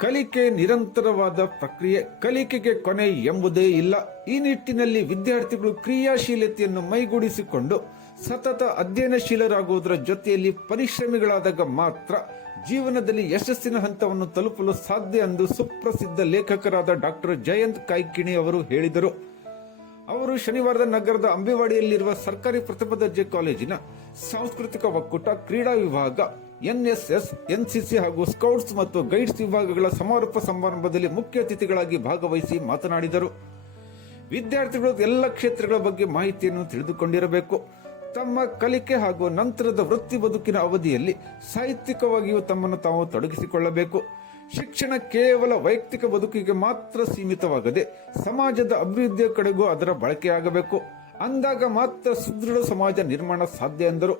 ಕಲಿಕೆ ನಿರಂತರವಾದ ಪ್ರಕ್ರಿಯೆ. ಕಲಿಕೆಗೆ ಕೊನೆ ಎಂಬುದೇ ಇಲ್ಲ. ಈ ನಿಟ್ಟಿನಲ್ಲಿ ವಿದ್ಯಾರ್ಥಿಗಳು ಕ್ರಿಯಾಶೀಲತೆಯನ್ನು ಮೈಗೂಡಿಸಿಕೊಂಡು ಸತತ ಅಧ್ಯಯನಶೀಲರಾಗುವುದರ ಜೊತೆಯಲ್ಲಿ ಪರಿಶ್ರಮಿಗಳಾದಾಗ ಮಾತ್ರ ಜೀವನದಲ್ಲಿ ಯಶಸ್ಸಿನ ಹಂತವನ್ನು ತಲುಪಲು ಸಾಧ್ಯ ಎಂದು ಸುಪ್ರಸಿದ್ಧ ಲೇಖಕರಾದ ಡಾಕ್ಟರ್ ಜಯಂತ್ ಕಾಯ್ಕಿಣಿ ಅವರು ಹೇಳಿದರು. ಅವರು ಶನಿವಾರದ ನಗರದ ಅಂಬೇವಾಡಿಯಲ್ಲಿರುವ ಸರ್ಕಾರಿ ಪ್ರಥಮ ದರ್ಜೆ ಕಾಲೇಜಿನ ಸಾಂಸ್ಕೃತಿಕ ಒಕ್ಕೂಟ, ಕ್ರೀಡಾ ವಿಭಾಗ, ಎನ್ಎಸ್ಎಸ್, ಎನ್ಸಿಸಿ ಹಾಗೂ ಸ್ಕೌಟ್ಸ್ ಮತ್ತು ಗೈಡ್ಸ್ ವಿಭಾಗಗಳ ಸಮಾರೋಪ ಸಮಾರಂಭದಲ್ಲಿ ಮುಖ್ಯ ಅತಿಥಿಗಳಾಗಿ ಭಾಗವಹಿಸಿ ಮಾತನಾಡಿದರು. ವಿದ್ಯಾರ್ಥಿಗಳು ಎಲ್ಲ ಕ್ಷೇತ್ರಗಳ ಬಗ್ಗೆ ಮಾಹಿತಿಯನ್ನು ತಿಳಿದುಕೊಂಡಿರಬೇಕು. ತಮ್ಮ ಕಲಿಕೆ ಹಾಗೂ ನಂತರದ ವೃತ್ತಿ ಬದುಕಿನ ಅವಧಿಯಲ್ಲಿ ಸಾಹಿತ್ಯಿಕವಾಗಿಯೂ ತಮ್ಮನ್ನು ತಾವು ತೊಡಗಿಸಿಕೊಳ್ಳಬೇಕು. ಶಿಕ್ಷಣ ಕೇವಲ ವೈಯಕ್ತಿಕ ಬದುಕಿಗೆ ಮಾತ್ರ ಸೀಮಿತವಾಗದೆ ಸಮಾಜದ ಅಭಿವೃದ್ಧಿಯ ಕಡೆಗೂ ಅದರ ಬಳಕೆಯಾಗಬೇಕು. ಅಂದಾಗ ಮಾತ್ರ ಸುದೃಢ ಸಮಾಜ ನಿರ್ಮಾಣ ಸಾಧ್ಯ ಎಂದರು.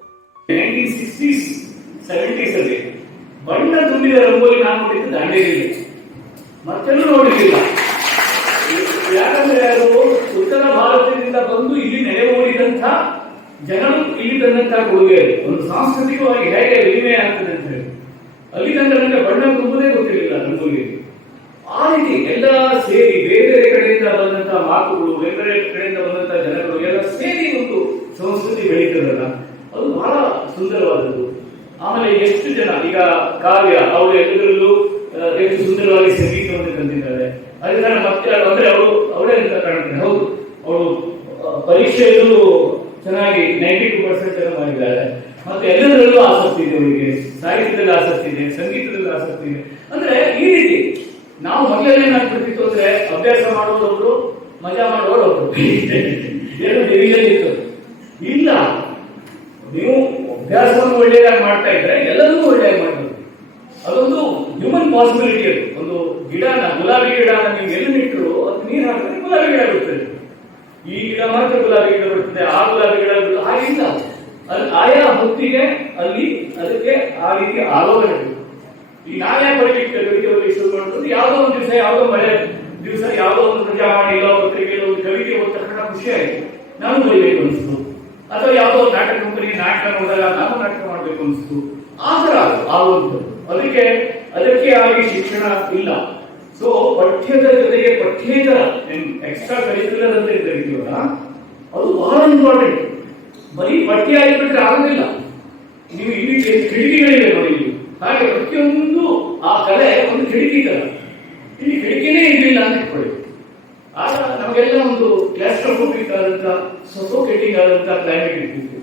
ಬಣ್ಣ ತುಂಬಿದ ರಂಗೋಲಿ ನಾನು ನೋಡಿದ್ದು ದಾಂಡೇಲಿ, ಮತ್ತೆಲ್ಲೂ ನೋಡಿರಲಿಲ್ಲ. ಯಾಕಂದ್ರೆ ಅದು ಉತ್ತರ ಭಾರತದಿಂದ ಬಂದು ಇಲ್ಲಿ ನೆಲೆಯೂರಿದಂಥ ಜನರು ಇಲ್ಲಿ ತಂದಂತಹ ಕೊಡುಗೆ, ಒಂದು ಸಾಂಸ್ಕೃತಿಕವಾಗಿ ಹೇಗೆ ವಿನಿಮಯ ಆಗ್ತದೆ ಅಂತ ಹೇಳಿ ಅಲ್ಲಿ ತನಕ ನನಗೆ ಬಣ್ಣ ತುಂಬುದೇ ಗೊತ್ತಿರಲಿಲ್ಲ ರಂಗೋಲಿ. ಆ ರೀತಿ ಎಲ್ಲ ಸೇರಿ ಬೇರೆ ಬೇರೆ ಕಡೆಯಿಂದ ಬಂದಂತಹ ಮಾತುಗಳು, ಬೇರೆ ಬೇರೆ ಕಡೆಯಿಂದ ಬಂದಂತಹ ಜನಗಳು ಎಲ್ಲ ಸೇರಿ ಒಂದು ಸಂಸ್ಕೃತಿ ಬೆಳೀತದಲ್ಲ, ಅದು ಬಹಳ ಸುಂದರವಾದದ್ದು. ಆಮೇಲೆ ಎಷ್ಟು ಜನ ಈಗ ಕಾವ್ಯ ಅವರು ಎಲ್ಲದರಲ್ಲೂ ಎಷ್ಟು ಸುಂದರವಾಗಿ ಸಂಗೀತವನ್ನು ತಂದಿದ್ದಾರೆ. ಅದರಿಂದ ಮತ್ತೆ ಅಂದ್ರೆ ಅವಳೇ ಅಂತ ಕಾಣ್ತಾರೆ. ಹೌದು, ಅವಳು ಪರೀಕ್ಷೆಯಲ್ಲೂ ಚೆನ್ನಾಗಿ 92% ಮಾಡಿದ್ದಾರೆ. ಮತ್ತೆ ಎಲ್ಲದರಲ್ಲೂ ಆಸಕ್ತಿ ಇದೆ ಅವರಿಗೆ, ಸಾಹಿತ್ಯದಲ್ಲಿ ಆಸಕ್ತಿ ಇದೆ, ಸಂಗೀತದಲ್ಲಿ ಆಸಕ್ತಿ ಇದೆ. ಅಂದ್ರೆ ಈ ರೀತಿ ನಾವು ಮೊದಲೇನಾಗ್ಬಿಡ್ತಿತ್ತು ಅಂದ್ರೆ ಅಭ್ಯಾಸ ಮಾಡೋರೊಬ್ರು, ಮಜಾ ಮಾಡೋರೊಬ್ರು, ಏನು ಡಿವಿಷನ್ ಇತ್ತು. ಇಲ್ಲ, ನೀವು ಅಭ್ಯಾಸವನ್ನು ಒಳ್ಳೆಯದಾಗಿ ಮಾಡ್ತಾ ಇದ್ರೆ ಎಲ್ಲದೂ ಒಳ್ಳೆಯಾಗಿ ಮಾಡ್ಬೋದು. ಅದೊಂದು ಹ್ಯೂಮನ್ ಪಾಸಿಬಿಲಿಟಿ. ಅದು ಒಂದು ಗಿಡನ, ಗುಲಾಬಿ ಗಿಡನ ನೀವು ಎಲ್ಲಿ ನಿಟ್ಟರು ಅದು ನೀರು ಹಾಕಿದ್ರೆ ಗುಲಾಬಿ ಗಿಡ ಬಿಡ್ತದೆ. ಈ ಗಿಡ ಮಾತ್ರ ಗುಲಾಬಿ ಗಿಡ ಬಿಡ್ತದೆ, ಆ ಗುಲಾಬಿ ಗಿಡ ಬಿಡ್ತದೆ, ಹಾಗಿಲ್ಲ. ಅಲ್ಲಿ ಆಯಾ ಹೊತ್ತಿಗೆ ಅಲ್ಲಿ ಅದಕ್ಕೆ ಆ ರೀತಿ ಆಲೋಚನೆ. ಈ ನಾನೇ ಬರೀಲಿಕ್ಕೆ ಶುರು ಮಾಡಿದ್ರು, ಯಾವುದೋ ಒಂದು ದಿವಸ, ಯಾವುದೋ ಮಳೆ ದಿವಸ, ಯಾವುದೋ ಒಂದು ಪ್ರಜಾವಾಣಿ ಇಲ್ಲ ಪತ್ರಿಕೆಯಲ್ಲಿ ಒಂದು ಕವಿತೆ ಓದ ತಕ್ಷಣ ಖುಷಿ ಆಯ್ತು, ನಾನು ಬರೀಬೇಕು ಅನಿಸ್ತು. ಅಥವಾ ಯಾವುದೋ ಒಂದು ನಾಟಕ ಕಂಪನಿ ನಾಟಕ ನೋಡಿದಾಗ ನಾನು ನಾಟಕ ಮಾಡಬೇಕು ಅನಿಸ್ತು. ಆ ತರ ಆಗುವಂಥದ್ದು. ಅದಕ್ಕೆ ಆಗಿ ಶಿಕ್ಷಣ ಇಲ್ಲ. ಸೊ ಪಠ್ಯದ ಜೊತೆಗೆ ಪಠ್ಯೇತರ ಎಕ್ಸ್ಟ್ರಾ ಕರಿಕ್ಯುಲರ್ ಅಂತ ಕರಿತೀವಲ್ಲ, ಅದು ಬಹಳ ಇಂಪಾರ್ಟೆಂಟ್. ಬರೀ ಪಠ್ಯ ಆಗಿಬಿಟ್ರೆ ಆಗುದಿಲ್ಲ. ನೀವು ಇಲ್ಲಿ ಕಿಟಕಿಗಳಿವೆ ನೋಡಿ, ಹಾಗೆ ಪ್ರತಿಯೊಂದು ಆ ಕಲೆ ಒಂದು ಕಿಟಕಿ ತರ. ಇಲ್ಲಿ ಕಿಟಕಿನೇ ಇರಲಿಲ್ಲ ಅಂತ ಇಟ್ಕೊಳ್ಳಿ, ಆಗ ನಮಗೆಲ್ಲ ಒಂದು ಕ್ಲಾಸ್ಟ್ರೋಫೋಬಿಕ್ ಆದಂತ, ಸಫೋಕೇಟಿಂಗ್ ಆದಂತ ಕ್ಲೈಮೇಟ್ ಇರ್ತಿತ್ತು.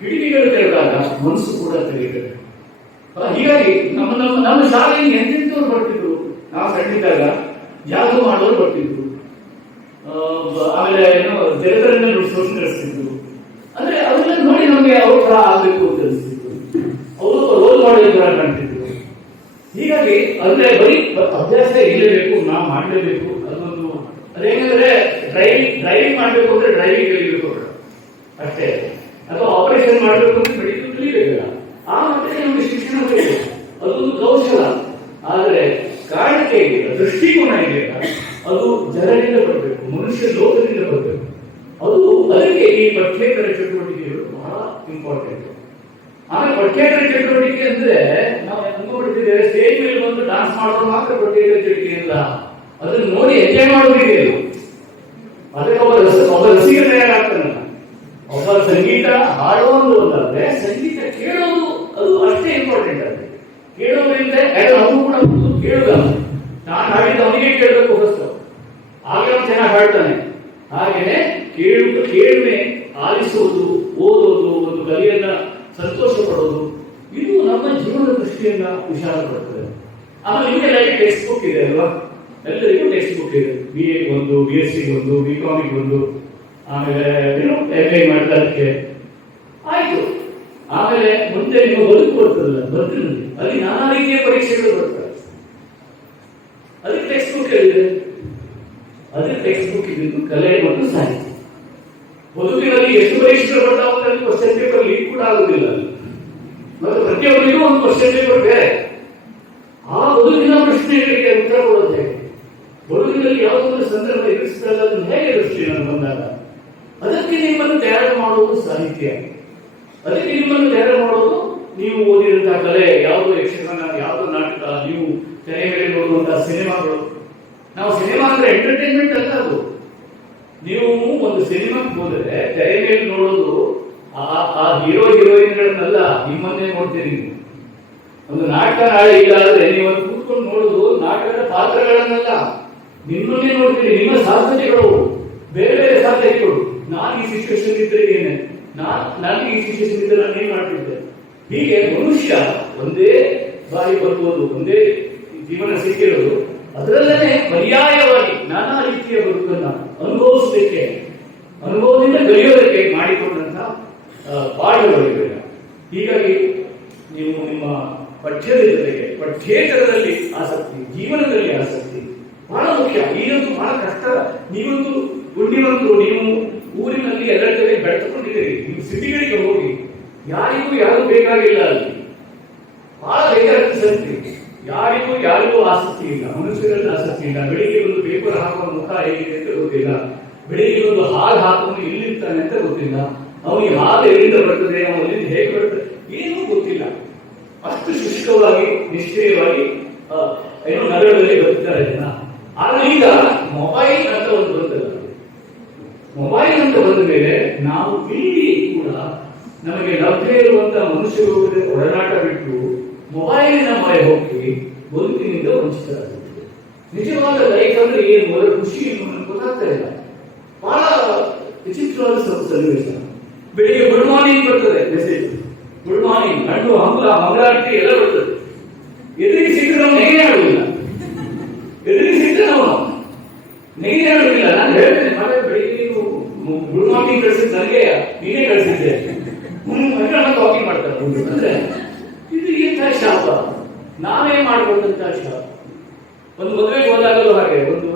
ಕಿಟಕಿಗಳು ತೆರೆದಾಗ ಮನಸ್ಸು ಕೂಡ ತೆರೀತದೆ. ಹೀಗಾಗಿ ನಮ್ಮ ಶಾಲೆಯಲ್ಲಿ ಎಂತೆಂಥವ್ರು ಬರ್ತಿದ್ರು. ನಾವು ಸಣ್ಣಿದ್ದಾಗ ಜಾದು ಮಾಡೋರು ಬರ್ತಿದ್ರು, ಆಮೇಲೆ ಏನೋ ಜಗತ್ತರನ್ನ ನಡೆಸ್ತಿದ್ರು. ಅಂದ್ರೆ ಅದನ್ನ ನೋಡಿ ನಮಗೆ ಅವ್ರ ತರ ಆಗ್ಬೇಕು ಅಂತ ಅನಿಸ್ತಿತ್ತು, ಅವರು ರೋಲ್ ಮಾಡೋ ತರ ಕಾಣ್ತಿದ್ರು. ಹೀಗಾಗಿ ಅಂದ್ರೆ ಬರೀ ಅಭ್ಯಾಸ ಇರಲೇಬೇಕು, ನಾವು ಮಾಡಲೇಬೇಕು. ಅದೊಂದು ಅದೇನಂದ್ರೆ ಡ್ರೈವಿಂಗ್ ಮಾಡಬೇಕು ಅಂದ್ರೆ ಡ್ರೈವಿಂಗ್ ಕಲಿಬೇಕು ಅಷ್ಟೇ, ಅಥವಾ ಆಪರೇಷನ್ ಮಾಡಬೇಕು ಅಂದ್ರೆ ಮೆಡಿಕಲ್ ಕಲಿಬೇಕಲ್ಲ. ಆ ಮತ್ತೆ ನಮಗೆ ಶಿಕ್ಷಣ ಬೇಕು, ಅದೊಂದು ಕೌಶಲ. ಆದರೆ ಕಾಣಿಕೆ ಇದೆಯಲ್ಲ, ದೃಷ್ಟಿಕೋನ ಇದೆಯಲ್ಲ, ಅದು ಜನರಿಂದ ಬರಬೇಕು, ಮನುಷ್ಯ ಲೋಕದಿಂದ ಬರಬೇಕು. ಅದಕ್ಕೆ ಈ ಪಠ್ಯೇತರ ಚಟುವಟಿಕೆಗಳು ಬಹಳ ಇಂಪಾರ್ಟೆಂಟ್. ಆಮೇಲೆ ಪಠ್ಯೇತರ ಚಟುವಟಿಕೆ ಅಂದ್ರೆ ನಾವು ಅನ್ಕೊಂಡ್ಬಿಟ್ಟಿದ್ದೇವೆ, ಸ್ಟೇಜ್ ಮೇಲೆ ಬಂದು ಡಾನ್ಸ್ ಮಾಡೋದು ಮಾತ್ರ ಪಠ್ಯೇತರ ಚಟುವಟಿಕೆ ಇಲ್ಲ. ಅದನ್ನ ನೋಡಿ ಎಂಜಾಯ್ ಮಾಡೋದಿದೆಯಲ್ಲ, ಅದಕ್ಕೆ ಒಬ್ಬ ರಸಿಕ ತಯಾರಾಗ್ತಾನಲ್ಲ. ಒಬ್ಬ ಸಂಗೀತ ಹಾಡೋದು ಒಂದಾದ್ರೆ ಸಂಗೀತ ಕೇಳೋದು ಅದು ಅಷ್ಟೇ ಇಂಪಾರ್ಟೆಂಟ್. ಅದು ಕೇಳೋದ್ರಿಂದ ಅದು ಕೂಡ ಕೇಳುದಲ್ಲ, ನಾನು ಹಾಡಿದ್ದು ಅವನಿಗೆ ಕೇಳಬೇಕು ಹೊಸ, ಆಗ ಚೆನ್ನಾಗಿ ಹಾಡ್ತಾನೆ. ಹಾಗೇನೆ ಕೇಳುವೆ, ಆಲಿಸುವುದು, ಓದೋದು, ಒಂದು ಕಲೆಯನ್ನ ಸಂತೋಷ ಪಡೋದು, ಇದು ನಮ್ಮ ಜೀವನದ ದೃಷ್ಟಿಯನ್ನ ವಿಶಾಲಪಡ್ತದೆ. ಆಮೇಲೆ ನಿಮಗೆಲ್ಲ ಟೆಕ್ಸ್ಟ್ ಬುಕ್ ಇದೆ ಅಲ್ವಾ, ಎಲ್ಲರಿಗೂ ಟೆಕ್ಸ್ಟ್ ಬುಕ್ ಇದೆ. BA ಒಂದು, BSc ಒಂದು, BCom ಒಂದು, ಆಮೇಲೆ FA ಮಾಡೋದಕ್ಕೆ ಆಯ್ತು. ಆಮೇಲೆ ಮುಂದೆ ನಿಮ್ಮ ಬದುಕು ಬರ್ತದಲ್ಲ, ಬದುಕಿನಲ್ಲಿ ಅಲ್ಲಿ ನಾನಾ ರೀತಿಯ ಪರೀಕ್ಷೆಗಳು ಬರ್ತವೆ. ಅದಕ್ಕೆ ಟೆಕ್ಸ್ಟ್ ಬುಕ್ ಇದೆ. ಅದೇ ಟೆಕ್ಸ್ಟ್ ಬುಕ್ ಇದ್ದು ಕಲೆ ಮತ್ತು ಸಾಹಿತ್ಯ. ಬದುಕಿನಲ್ಲಿ ಎಷ್ಟು ಪರೀಕ್ಷೆಗಳು ಬರ್ತಾವೆ, ಕ್ವಶನ್ ಪೇಪರ್ ಲೀಕ್ ಕೂಡ ಆಗುದಿಲ್ಲ. ಮತ್ತು ಪ್ರತಿಯೊಬ್ಬರಿಗೂ ಒಂದು ಕ್ವಶನ್ ಪೇಪರ್ ಬೇರೆ. ಆ ಬದುಕಿನ ಪ್ರಶ್ನೆಗಳಿಗೆ ಉತ್ತರ ಕೊಡೋದು ಹೇಗೆ, ಬದುಕಿನಲ್ಲಿ ಯಾವುದೊಂದು ಸಂದರ್ಭ ಎದುರಿಸಿದಾಗ ಅದನ್ನು ಹೇಗೆ ದೃಷ್ಟಿಯನ್ನು ಬಂದಾಗ ಅದಕ್ಕೆ ನಿಮ್ಮನ್ನು ತಯಾರು ಮಾಡುವುದು ಸಾಹಿತ್ಯ. ಅದಕ್ಕೆ ನಿಮ್ಮನ್ನು ತಯಾರು ಮಾಡೋದು ನೀವು ಓದಿದಂತಹ ಕಲೆ, ಯಾವುದೋ ಯಕ್ಷಗಾನ, ಯಾವುದೋ ನಾಟಕ, ನೀವು ತೆರೆ ಮೇಲೆ ನೋಡುವಂತಹ ಸಿನಿಮಾಗಳು. ನಾವು ಸಿನಿಮಾ ಅಂದ್ರೆ ಎಂಟರ್ಟೈನ್ಮೆಂಟ್ ಅಲ್ಲ ಅದು. ನೀವು ಒಂದು ಸಿನಿಮಾಕ್ಕೆ ಹೋದರೆ ತೆರೆ ಮೇಲೆ ನೋಡೋದು ಆ ಹೀರೋ ಹೀರೋಯಿನ್ಗಳನ್ನೆಲ್ಲ ನಿಮ್ಮನ್ನೇ ನೋಡ್ತೀರಿ. ನೀವು ಒಂದು ನಾಟಕ ನಾಳೆ ಇಲ್ಲ ಆದ್ರೆ ನೀವು ಕೂತ್ಕೊಂಡು ನೋಡುದು ನಾಟಕದ ಪಾತ್ರಗಳನ್ನೆಲ್ಲ ನಿಮ್ಮನ್ನೇ ನೋಡ್ತೀರಿ. ನಿಮ್ಮ ಸಾಧ್ಯತೆಗಳು ಬೇರೆ ಬೇರೆ ಸಾಧ್ಯತೆಗಳು. ನಾನು ಈ ಸಿಚುವೇಶನ್ ಇದ್ರೆ ಏನೇ, ನನಗೆ ಈ ಸಿಚುವೇಶನ್ ಇದ್ರೆ ನಾನು ಏನ್ ಮಾಡ್ತಿದ್ದೆ. ಹೀಗೆ ಮನುಷ್ಯ ಒಂದೇ ಬಾರಿ ಬರ್ಬೋದು, ಒಂದೇ ಜೀವನ ಸಿಕ್ಕಿರೋದು, ಅದರಲ್ಲೇ ಪರ್ಯಾಯವಾಗಿ ನಾನಾ ರೀತಿಯ ಬದುಕನ್ನ ಅನುಭವಿಸಲಿಕ್ಕೆ, ಅನುಭವದಿಂದ ಕಲಿಯೋದಕ್ಕೆ ಮಾಡಿಕೊಂಡಂತ ಪಾಠಗಳಿವೆ. ಹೀಗಾಗಿ ನೀವು ನಿಮ್ಮ ಪಠ್ಯದ ಜೊತೆಗೆ ಪಠ್ಯೇತರದಲ್ಲಿ ಆಸಕ್ತಿ, ಜೀವನದಲ್ಲಿ ಆಸಕ್ತಿ ಬಹಳ ಮುಖ್ಯ. ಈಗಂತೂ ಬಹಳ ಕಷ್ಟ. ನೀವೊಂದು ಗುಂಡಿನಂತೂ ನೀವು ಊರಿನಲ್ಲಿ ಎಲ್ಲರ ಜೊತೆ ಬೆಳೆದುಕೊಂಡಿದ್ದೀರಿ. ನೀವು ಸಿಟಿಗಳಿಗೆ ಹೋಗಿ ಯಾರಿಗೂ ಯಾರು ಬೇಕಾಗಿಲ್ಲ. ಅಲ್ಲಿ ಬಹಳ ಬೇಕಾಗ್ತದೆ. ಯಾರಿಗೂ ಆಸಕ್ತಿ ಇಲ್ಲ, ಮನುಷ್ಯರಲ್ಲಿ ಆಸಕ್ತಿ ಇಲ್ಲ. ಬೆಳಿಗ್ಗೆ ಒಂದು ಪೇಪರ್ ಹಾಕುವ ಮುಖ ಹೇಗಿದೆ ಅಂತ ಗೊತ್ತಿಲ್ಲ. ಬೆಳಿಗ್ಗೆ ಒಂದು ಹಾಲು ಹಾಕುವನು ಎಲ್ಲಿರ್ತಾನೆ ಅಂತ ಗೊತ್ತಿಲ್ಲ. ಅವನಿಗೆ ಹಾಲು ಎಲ್ಲಿಂದ ಬರ್ತದೆ, ಅವನಿಂದ ಹೇಗೆ ಬರ್ತದೆ ಏನೂ ಗೊತ್ತಿಲ್ಲ. ಅಷ್ಟು ಶುಷ್ಕವಾಗಿ ನಿಷ್ಕ್ರಿಯವಾಗಿ ನಗರದಲ್ಲಿ ಬದುಕ್ತಾರೆ ಜನ. ಆದ್ರೆ ಈಗ ಮೊಬೈಲ್ ಅಂತ ಒಂದು ಬಂದಲ್ಲ, ಮೊಬೈಲ್ ಅಂತ ಬಂದ ಮೇಲೆ ನಾವು ಇಲ್ಲಿ ಕೂಡ ನಮಗೆ ಲಭ್ಯ ಇರುವಂತಹ ಮನುಷ್ಯರು ಒಡನಾಟ ಬಿಟ್ಟು ಮೊಬೈಲಿನ ಮೊರೆ ಹೋಗಿ ಬದುಕಿನಿಂದ ವಂಚಿತರಾಗುತ್ತದೆ. ನಿಜವಾದ ಲೈಫ್ ಅಂದ್ರೆ ಏನು, ಅದರ ಖುಷಿ ಏನು ಗೊತ್ತಾಗ್ತಾ ಇಲ್ಲ. ಬಹಳ ವಿಚಿತ್ರವಾದ ಸನ್ನಿವೇಶ. ಬೆಳಿಗ್ಗೆ ಗುಡ್ ಮಾರ್ನಿಂಗ್ ಬರ್ತದೆ ಮೆಸೇಜ್, ಗುಡ್ ಮಾರ್ನಿಂಗ್, ಗಂಡು ಮಂಗಳಾರತಿ ಎಲ್ಲ ಬರ್ತದೆ. ಎದುರಿಗೆ ಸಿಕ್ಕರೆ ನಾವು ನೆಗೆ ಆಡುವುದಿಲ್ಲ, ಎದುರಿಗೆ ಸಿಕ್ಕರೆ ನಾವು ನೆಗೆ ಆಡುವುದಿಲ್ಲ. ನಾನು ಹೇಳ್ತೇನೆ, ಮಳೆ ಬೆಳಿಗ್ಗೆ ಗುಡ್ ಮಾರ್ನಿಂಗ್ ಕಳಿಸಿದ್ ನನಗೆ ನೀನೇ ಕಳಿಸಿದ್ದೆ, ವಾಕಿಂಗ್ ಮಾಡ್ತಾರೆ. ಅಂದ್ರೆ ಇದು ಎಂಥ ಶಾಪ, ನಾವೇ ಮಾಡಿಕೊಂಡಂತ ಶಾಪ. ಒಂದು ಮದುವೆಗೆ ಹೋದಾಗಲೂ ಹಾಗೆ, ಒಂದು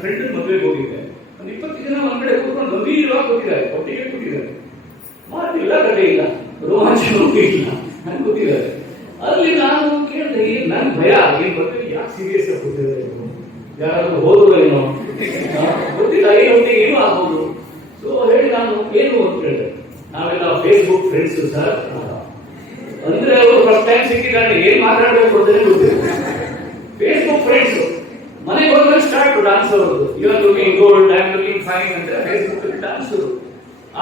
ಫ್ರೆಂಡ್ ಮದುವೆಗೆ ಹೋಗಿದ್ದೆ. ಒಂದು 20 ಜನ ಒಂದ್ ಕಡೆ ಕೂತ್ಕೊಂಡು ಗಂಭೀರವಾಗಿ ಕೂತಿದ್ದಾರೆ, ಒಟ್ಟಿಗೆ ಕೂತಿದ್ದಾರೆ. ಮಾತಿಲ್ಲ, ಕಥೆ ಇಲ್ಲ, ರೋಮಾಂಚನೂ ಇಲ್ಲ, ನನ್ಗೆ ಕೂತಿದ್ದಾರೆ. ಅಲ್ಲಿ ನಾನು ಕೇಳಿದೆ, ನನ್ ಭಯ ಏನ್ ಮದುವೆ ಯಾಕೆ ಸೀರಿಯಸ್ ಆಗಿ ಕೂತಿದ್ದಾರೆ, ಯಾರಾದ್ರೂ ಹೋದ್ರು ಏನೋ ಗೊತ್ತಿಲ್ಲ, ಏನೋ ಆಗ್ಬೋದು. ಸೊ ಹೇಳಿ ನಾನು ಏನು ಅಂತ ಕೇಳಿದೆ. ನಾವೆಲ್ಲ ಫೇಸ್ಬುಕ್ ಫ್ರೆಂಡ್ಸ್ ಸರ್. ಅಂದ್ರೆ ಅವರು ಫಸ್ಟ್ ಟೈಮ್ ಸಿಕ್ಕಿದ್ದಾರೆ, ಏನ್ ಮಾತಾಡಬೇಕು ಅಂತ ಗೊತ್ತಿಲ್ಲ. ಫೇಸ್ಬುಕ್ ಫ್ರೆಂಡ್ಸ್ ಮನೆಗೆ ಹೋದ್ಮೇಲೆ ಸ್ಟಾರ್ಟ್ ಡಾನ್ಸ್ ಅವ್ರದ್ದು. Even looking gold, I am looking fine ಅಂತ ಫೇಸ್ಬುಕ್ ಡಾನ್ಸ್.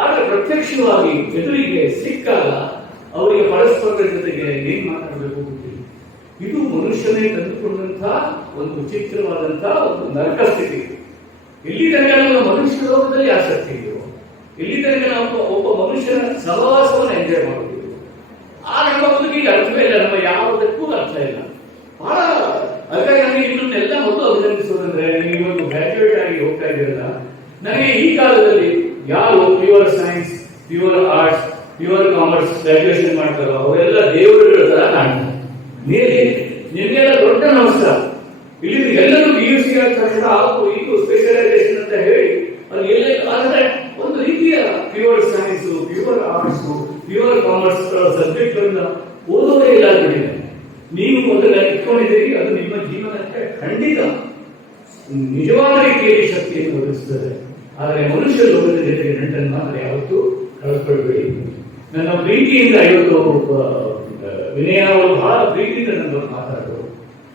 ಆದ್ರೆ ಪ್ರತ್ಯಕ್ಷವಾಗಿ ಎದುರಿಗೆ ಸಿಕ್ಕಾಗ ಅವರಿಗೆ ಪರಸ್ಪರ ಜೊತೆಗೆ ಏನ್ ಮಾತಾಡಬೇಕು ಗೊತ್ತಿಲ್ಲ. ಇದು ಮನುಷ್ಯನೇ ತಂದುಕೊಂಡಂತ ಒಂದು ವಿಚಿತ್ರವಾದಂತ ಒಂದು ನರಕ ಸ್ಥಿತಿ. ಇಲ್ಲಿ ತನಕ ನಾವು ಮನುಷ್ಯ ಲೋಕದಲ್ಲಿ ಆಸಕ್ತಿ ಇದೆಯೋ, ಇಲ್ಲಿ ತನಕ ನಾವು ಒಬ್ಬ ಮನುಷ್ಯನ ಸಹವಾಸವನ್ನು ಎಂಜಾಯ್ ಮಾಡುತ್ತಿದ್ದೆವು. ಆ ನಮ್ಮ ಬದುಕಿಗೆ ಅರ್ಥವೇ ಇಲ್ಲ, ನಮ್ಮ ಯಾವುದಕ್ಕೂ ಅರ್ಥ ಇಲ್ಲ. ಬಹಳ ಅದಕ್ಕಾಗಿ ನನಗೆ ಇದನ್ನೆಲ್ಲ ಮೊದಲು ಅಭಿನಂದಿಸೋದಂದ್ರೆ, ನೀವು ಇವತ್ತು ಗ್ರಾಜುಯೇಟ್ ಆಗಿ ಹೋಗ್ತಾ ಇದ್ದೀರಲ್ಲ, ನನಗೆ ಈ ಕಾಲದಲ್ಲಿ ಯಾರು pure science, pure arts, pure commerce graduation ಮಾಡ್ತಾರೋ ಅವರೆಲ್ಲ ದೇವರುಗಳ ತರ ಕಾಣ್ತಾರೆ. ನಿಮಗೆಲ್ಲ ದೊಡ್ಡ ನಮಸ್ಕಾರ. ಇಲ್ಲಿ ಎಲ್ಲರೂ PUC ಆದ ತಕ್ಷಣ ಹಾಗೂ ಇದು ಸ್ಪೆಷಲೈಸೇಷನ್ ಅಂತ ಹೇಳಿ ಅದು ಎಲ್ಲ. ಆದ್ರೆ ಒಂದು ರೀತಿಯ pure science, pure arts, pure commerce subject ಗಳನ್ನ ಓದೋದೇ ಇಲ್ಲ ಬಿಟ್ಟಿದೆ. ನೀವು ಅದನ್ನ ಇಟ್ಕೊಂಡಿದ್ದೀರಿ, ಅದು ನಿಮ್ಮ ಜೀವನಕ್ಕೆ ಖಂಡಿತ ನಿಜವಾದ ರೀತಿಯಲ್ಲಿ ಶಕ್ತಿಯನ್ನು ಒದಗಿಸುತ್ತದೆ. ಆದರೆ ಮನುಷ್ಯ ಲೋಕದ ಜೊತೆಗೆ ನಂಟನ್ನು ಮಾತ್ರ ಯಾವತ್ತೂ ಕಳ್ಕೊಳ್ಬೇಡಿ. ನನ್ನ ಪ್ರೀತಿಯಿಂದ ಇವತ್ತು ವಿನಯ ಅವರು ಬಹಳ ಪ್ರೀತಿಯಿಂದ ನನ್ನ ಮಾತಾಡೋದು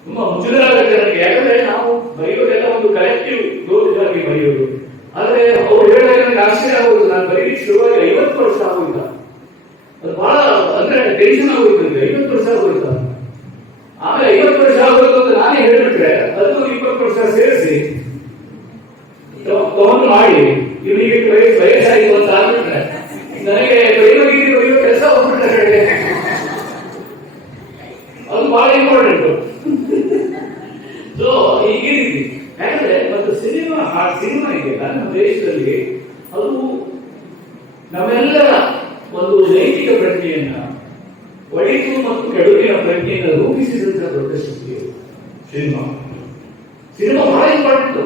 ತುಂಬಾ ಮುಜುಗರಾಗುತ್ತೆ ನನಗೆ. ಯಾಕಂದ್ರೆ ನಾವು ಬರೆಯೋದೆಲ್ಲ ಒಂದು ಕಲೆಕ್ಟಿವ್ ಗ್ರೋತ್ಗಾಗಿ ಬರೆಯೋದು. ಆದ್ರೆ ಅವ್ರು ಹೇಳಿದಾಗ ನನಗೆ ಆಶ್ಚರ್ಯ ಆಗೋದು, ನಾನು ಬರೀಲಿಕ್ಕೆ ಶುರುವಾಗಿ 50 ವರ್ಷ ಆಗೋಯ್ತ. ಅದು ಬಹಳ ಅಂದ್ರೆ ಟೆನ್ಷನ್ ಆಗೋಯ್ತು. 50 ವರ್ಷ ಆಗೋಯ್ತ. ಆಮೇಲೆ 50 ವರ್ಷ ಆಗೋದು ಅಂತ ನಾನೇ ಹೇಳ್ಬಿಟ್ರೆ ಅದು 20 ವರ್ಷ ಸೇರಿಸಿ ತಗೊಂಡು ಮಾಡಿ ಇವನಿಗೆ ವಯಸ್ಸಾಯಿತು ಅಂತ ಆಗ್ಬಿಟ್ರೆ ನನಗೆ ಬರೆಯೋ ಕೆಲಸ ಹೋಗ್ಬಿಟ್ರೆ ಅದು ಬಹಳ ಇಂಪಾರ್ಟೆಂಟ್. ಸೊ ಈ ರೀತಿ ಯಾಕಂದ್ರೆ ಒಂದು ಸಿನಿಮಾ ಇದೆಯಲ್ಲ ನಮ್ಮ ದೇಶದಲ್ಲಿ, ಅದು ನಮ್ಮೆಲ್ಲರ ಒಂದು ನೈತಿಕ ಪ್ರಜ್ಞೆಯನ್ನ ಒಳಿತು ಮತ್ತು ಕೆಡುಕಿನ ಪ್ರಜ್ಞೆಯನ್ನು ರೂಪಿಸಿದಂತ ದೊಡ್ಡ ಶಕ್ತಿ ಸಿನಿಮಾ ಬಹಳ ಇಂಪಾರ್ಟೆಂಟ್.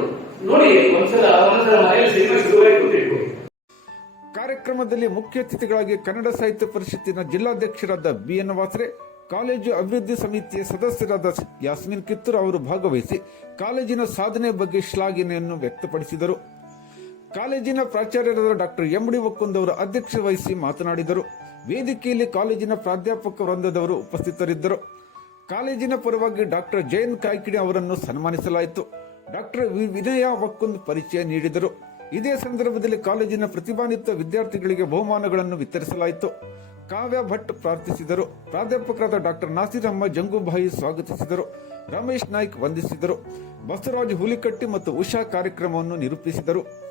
ನೋಡಿ, ಒಂದ್ಸಲ ಮನೆಯಲ್ಲಿ ಸಿನಿಮಾ ಶುರುವಾಯಿತು ತಿಳ್ಕೊಳ್ಳಿ. ಕಾರ್ಯಕ್ರಮದಲ್ಲಿ ಮುಖ್ಯ ಅತಿಥಿಗಳಾಗಿ ಕನ್ನಡ ಸಾಹಿತ್ಯ ಪರಿಷತ್ತಿನ ಜಿಲ್ಲಾಧ್ಯಕ್ಷರಾದ BN ವಾಸ್ರೆ, ಕಾಲೇಜು ಅಭಿವೃದ್ಧಿ ಸಮಿತಿಯ ಸದಸ್ಯರಾದ ಯಾಸ್ಮಿನ್ ಕಿತ್ತೂರ್ ಅವರು ಭಾಗವಹಿಸಿ ಕಾಲೇಜಿನ ಸಾಧನೆ ಬಗ್ಗೆ ಶ್ಲಾಘನೆಯನ್ನು ವ್ಯಕ್ತಪಡಿಸಿದರು. ಕಾಲೇಜಿನ ಪ್ರಾಚಾರ್ಯರಾದ ಡಾಕ್ಟರ್ MD ಒಕ್ಕುಂದ್ ಅವರು ಅಧ್ಯಕ್ಷತೆ ವಹಿಸಿ ಮಾತನಾಡಿದರು. ವೇದಿಕೆಯಲ್ಲಿ ಕಾಲೇಜಿನ ಪ್ರಾಧ್ಯಾಪಕ ವೃಂದದವರು ಉಪಸ್ಥಿತರಿದ್ದರು. ಕಾಲೇಜಿನ ಪರವಾಗಿ ಡಾಕ್ಟರ್ ಜಯಂತ್ ಕಾಯ್ಕಿಣಿ ಅವರನ್ನು ಸನ್ಮಾನಿಸಲಾಯಿತು. ಡಾಕ್ಟರ್ ವಿನಯ ವಕ್ಕುಂದ್ ಪರಿಚಯ ನೀಡಿದರು. ಇದೇ ಸಂದರ್ಭದಲ್ಲಿ ಕಾಲೇಜಿನ ಪ್ರತಿಭಾನ್ವಿತ ವಿದ್ಯಾರ್ಥಿಗಳಿಗೆ ಬಹುಮಾನಗಳನ್ನು ವಿತರಿಸಲಾಯಿತು. ಕಾವ್ಯ ಭಟ್ ಪ್ರಾರ್ಥಿಸಿದರು. ಪ್ರಾಧ್ಯಾಪಕರಾದ ಡಾಕ್ಟರ್ ನಾಸಿರ್ ಅಹಮದ್ ಜಂಗೂಭಾಯಿ ಸ್ವಾಗತಿಸಿದರು. ರಮೇಶ್ ನಾಯ್ಕ್ ವಂದಿಸಿದರು. ಬಸವರಾಜ್ ಹುಲಿಕಟ್ಟಿ ಮತ್ತು ಉಷಾ ಕಾರ್ಯಕ್ರಮವನ್ನು ನಿರೂಪಿಸಿದರು.